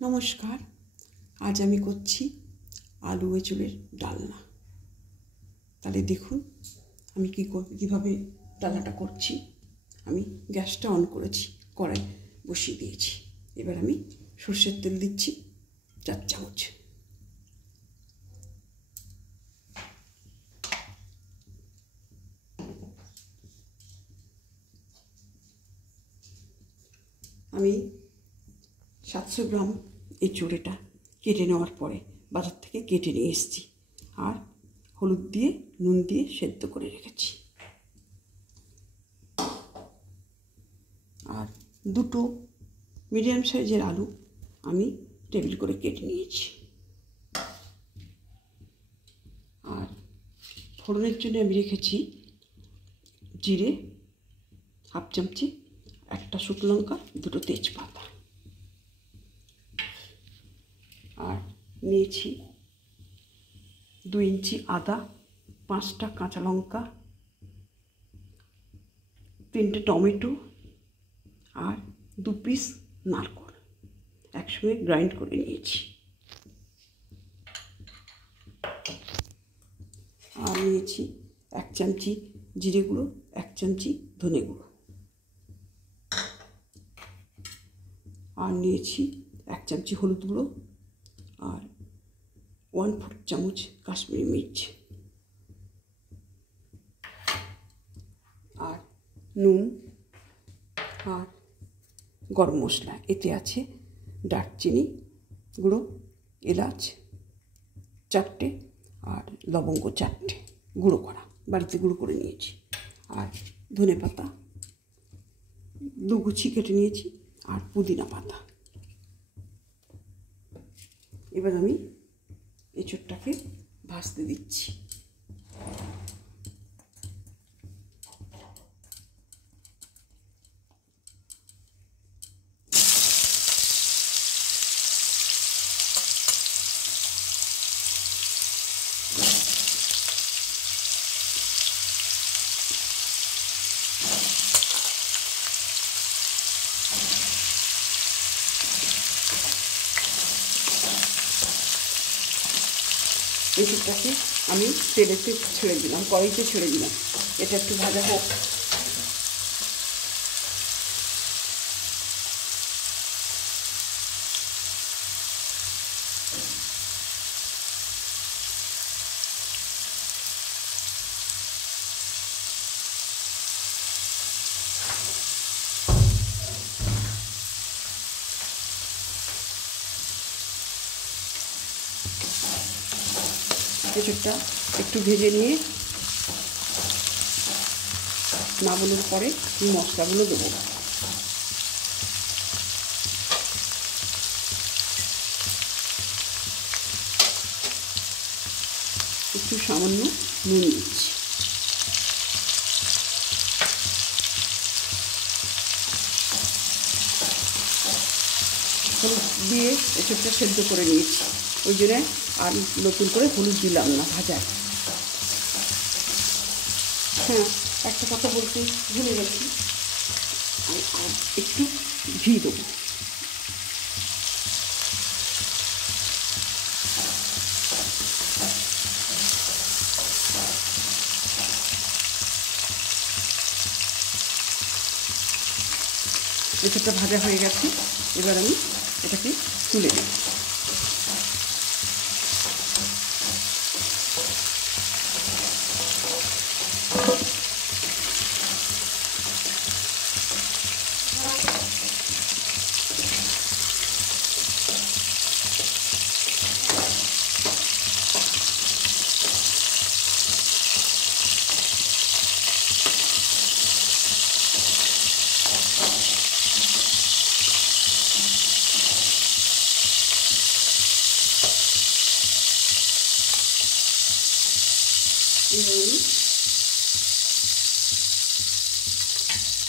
নমস্কার। আজ আমি করছি আলু এঁচোড়ের ডালনা। তাহলে দেখুন আমি কীভাবে ডালনাটা করছি। আমি গ্যাসটা অন করেছি, কড়াই বসিয়ে দিয়েছি। এবার আমি সর্ষের তেল দিচ্ছি 4 চামচ। আমি 700 গ্রাম এঁচোড়েটা কেটে নেওয়ার পরে বাজার থেকে কেটে নিয়ে এসেছি, আর হলুদ দিয়ে নুন দিয়ে সেদ্ধ করে রেখেছি। আর 2টো মিডিয়াম সাইজের আলু আমি টেবিল করে কেটে নিয়েছি। আর ফোড়নের জন্য আমি রেখেছি জিরে হাফ চামচি, 1টা শুকনো লঙ্কা, 2টো তেজপাতা। আর নিয়েছি 2 ইঞ্চি আদা, 5টা কাঁচা লঙ্কা, 3টে টমেটো আর 2 পিস নারকেল একসঙ্গে গ্রাইন্ড করে নিয়েছি। আর নিয়েছি 1 চামচি জিরে গুঁড়ো, 1 চামচি ধনে গুঁড়ো। আর নিয়েছি 1 চামচি হলুদ গুঁড়ো আর 1/4 চামচ কাশ্মীরি মির্চ। আর নুন আর গরম মশলা। এতে আছে দারচিনি গুঁড়ো, এলাচ 4টে আর লবঙ্গ 4টে গুঁড়ো করা, বাড়িতে গুঁড়ো করে নিয়েছি। আর ধনে পাতা 2 গুছি কেটে নিয়েছি, আর পুদিনা পাতা। এবার আমি এঁচোড়টাকে ভাজতে দিচ্ছি। এঁচোড়টাকে আমি তেলেতে ছেড়ে দিলাম, কড়াইতে ছেড়ে দিলাম। এটা একটু ভাজা হোক। এঁচোড়টা একটু ভেজে নিয়ে নামানোর পরে মশলাগুলো দেবো। একটু সামান্য নুন দিচ্ছি। হলুদ দিয়ে এঁচোড়টা সেদ্ধ করে নিয়েছি, ওই জন্য আর নতুন করে হলুদ দিলাম না ভাজায়। হ্যাঁ, একটা কথা বলতে ভুলে গেছি, আর একটু ঘি দেবো। এঁচোড়টা ভাজা হয়ে গেছে, এবার আমি এটাকে তুলে দিই।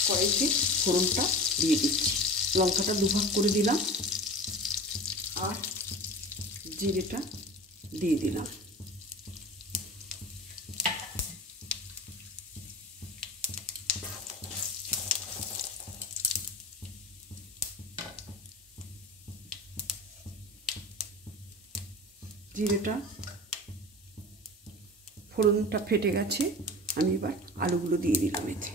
কড়াইতে ফোড়নটা দিয়ে দিচ্ছি। লঙ্কাটা 2 ভাগ করে দিলাম, আর জিরেটা দিয়ে দিলাম। জিরেটা ফোড়নটা ফেটে গেছে, আমি এবার আলুগুলো দিয়ে দিলাম এতে।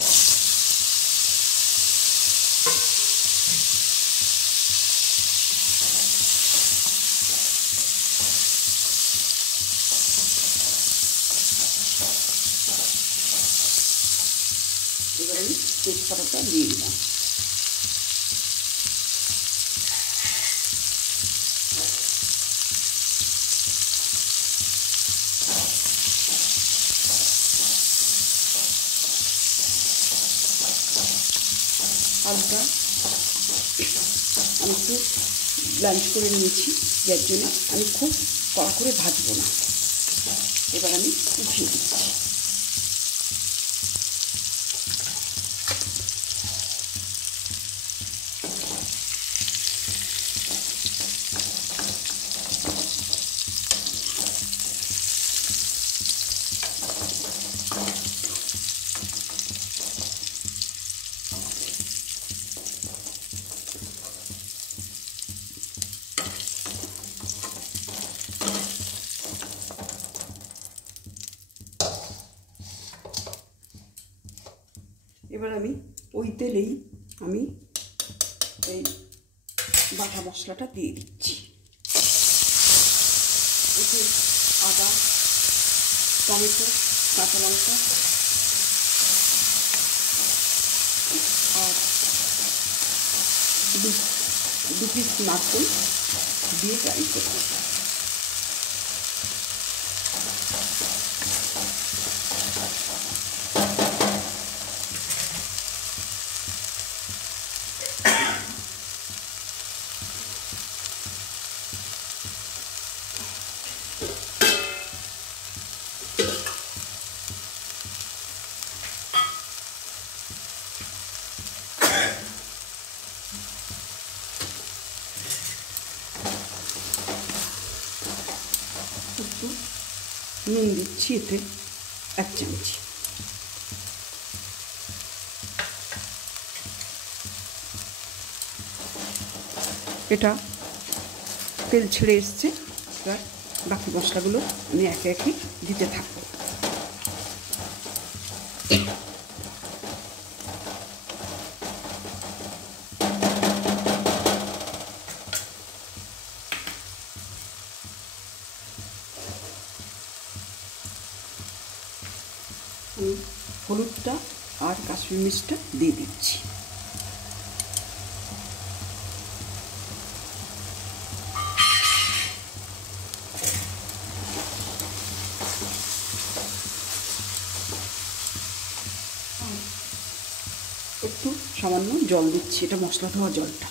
এবার আমি তেজপাতাটা দিয়ে দিলাম। আলুটা আমি একটু ব্লাঞ্চ করে নিয়েছি, যার জন্য আমি খুব কড়া করে ভাজবো না। এবার আমি উঠিয়ে দিচ্ছি। এবার আমি ওই তেলেই আমি এই বাটা মশলাটা দিয়ে দিচ্ছি। এতে আদা, টমেটো, কাঁচা লঙ্কা আর দু পিস নারকেল দিয়ে গ্রাইন্ড করবো। একটু নুন দিচ্ছি এতে 1 চামচ। এটা তেল ছেড়ে এসছে, এবার বাকি মশলাগুলো আমি একে একে দিতে থাকবো। আমি হলুদটা আর কাশ্মীরি মির্চটা দিয়ে দিচ্ছি। একটু সামান্য জল দিচ্ছি, এটা মশলা ধোয়া জলটা।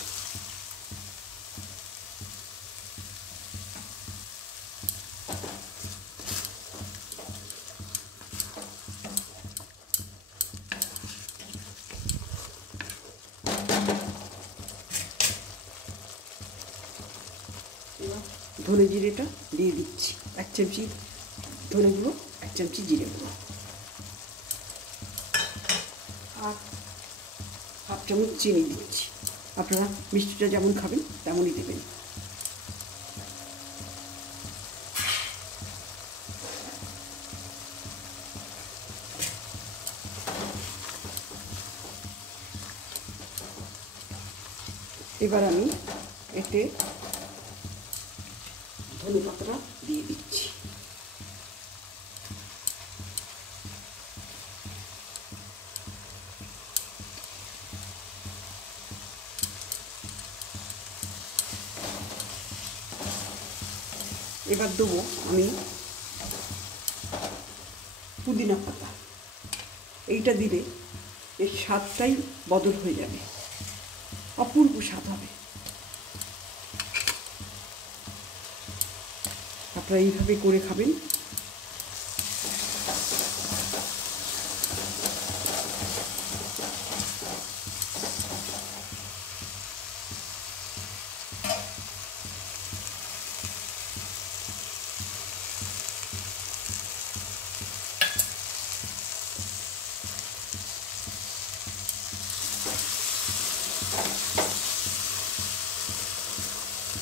ধনে জিরেটা দিয়ে দিচ্ছি, 1 চামচি ধনে গুঁড়ো, 1 চামচি জিরে গুঁড়ো, আর হাফ চামচ চিনি দিচ্ছি। আপনারা মিষ্টিটা যেমন খাবেন তেমনই দেবেন। এবার আমি এতে ধনে পাতাটা দিয়ে দিচ্ছি। এবার দেবো আমি পুদিনা পাতা। এইটা দিলে এর স্বাদটাই বদল হয়ে যাবে, অপূর্ব স্বাদ হবে। আপনারা এইভাবে করে খাবেন।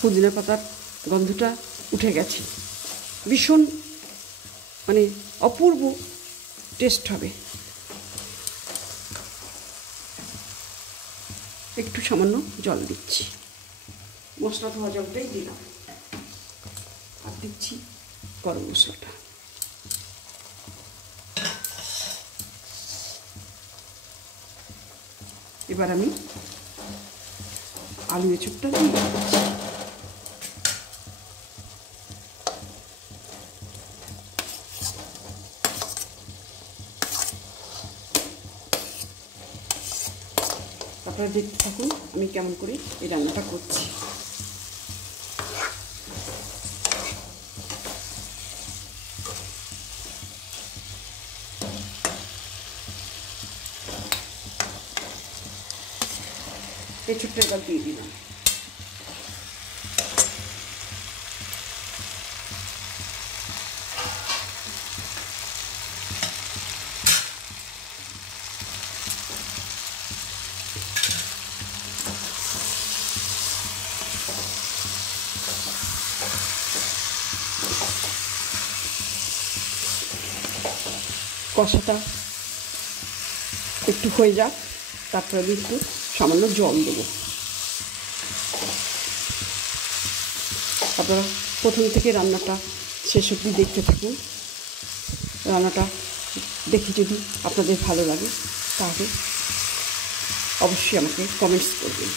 পুদিনা পাতার গন্ধটা উঠে গেছে, ভীষণ মানে অপূর্ব টেস্ট হবে। একটু সামান্য জল দিচ্ছি, মশলা ধোয়া জলটাই দিলাম, আর দিচ্ছি গরম মশলাটা। এবার আমি আলু এঁচোড়টা দিয়ে দিচ্ছি। আপনারা দেখতে থাকুন আমি কেমন করে এই রান্নাটা করছি। এঁচোড়টা এবার দিয়ে দিলাম। কষাটা একটু হয়ে যাক, তারপরে আমি একটু সামান্য জল দেবো। আপনারা প্রথম থেকে রান্নাটা শেষ অবধি দেখতে থাকুন। রান্নাটা দেখে যদি আপনাদের ভালো লাগে তাহলে অবশ্যই আমাকে কমেন্টস করবেন।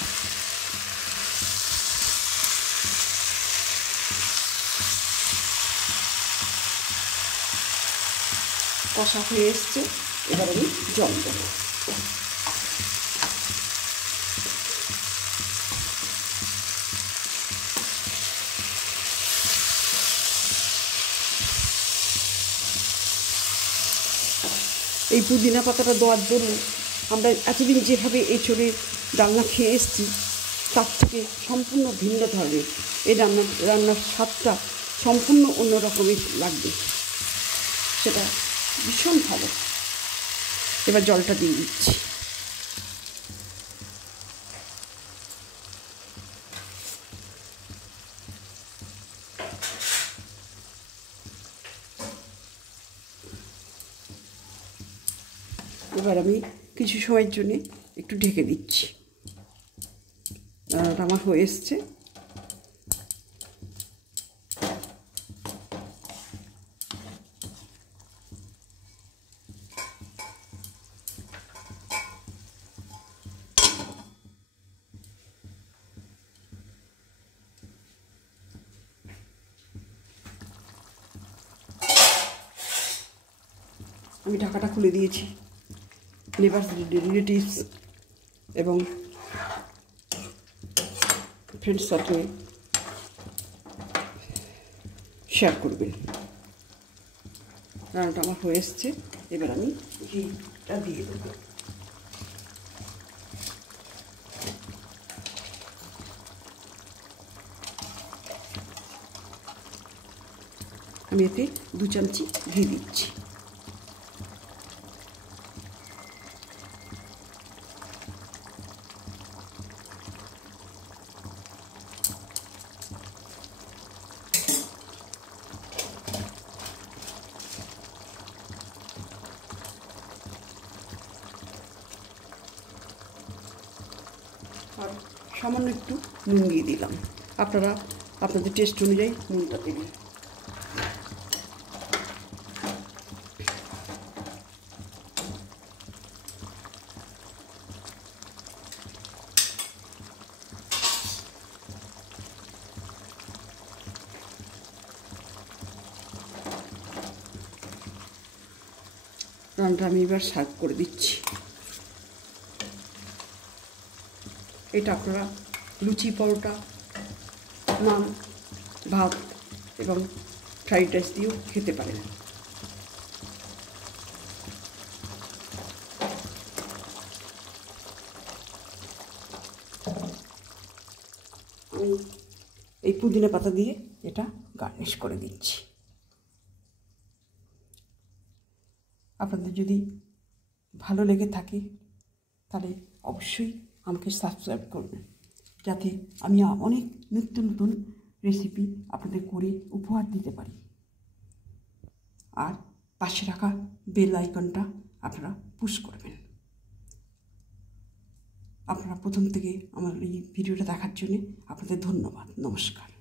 কষা হয়ে এসছে, এবার আমি জল দেবো। এই পুদিনা পাতাটা দেওয়ার দরুন আমরা এতদিন যেভাবে এঁচোড়ের রান্না খেয়ে এসেছি তার থেকে সম্পূর্ণ ভিন্ন ধরনের এই রান্নার স্বাদটা সম্পূর্ণ অন্য রকমের লাগবে, সেটা ভীষণ ভালো। এবার জলটা দিয়ে দিচ্ছি। এবার আমি কিছু সময়ের জন্য একটু ঢেকে দিচ্ছি। রান্নাটা আমার হয়ে এসছে। আমি ঢাকাটা খুলে দিয়েছি। নেবার্স রিলেটিভস এবং ফ্রেন্ডস সাথে শেয়ার করবেন। রান্নাটা আমার হয়ে এসছে, এবার আমি ঘিটা দিয়ে দেবো। আমি এতে 2 চামচি ঘি দিচ্ছি। আর সামান্য একটু নুন দিয়ে দিলাম, আপনারা আপনাদের টেস্ট অনুযায়ী নুনটা দেবেন। রান্নাটা আমি এবার সার্ভ করে দিচ্ছি। এটা আপনারা লুচি, পরোটা, নান, ভাত এবং ফ্রাইড রাইস দিয়েও খেতে পারেন। আমি এই পুদিনা পাতা দিয়ে এটা গার্নিশ করে দিচ্ছি। আপনাদের যদি ভালো লেগে থাকে তাহলে অবশ্যই আমাকে সাবস্ক্রাইব করবেন, যাতে আমি অনেক নিত্য নতুন রেসিপি আপনাদের করে উপহার দিতে পারি। আর পাশে রাখা বেল আইকনটা আপনারা পুশ করবেন। আপনারা প্রথম থেকে আমার এই ভিডিওটা দেখার জন্যে আপনাদের ধন্যবাদ। নমস্কার।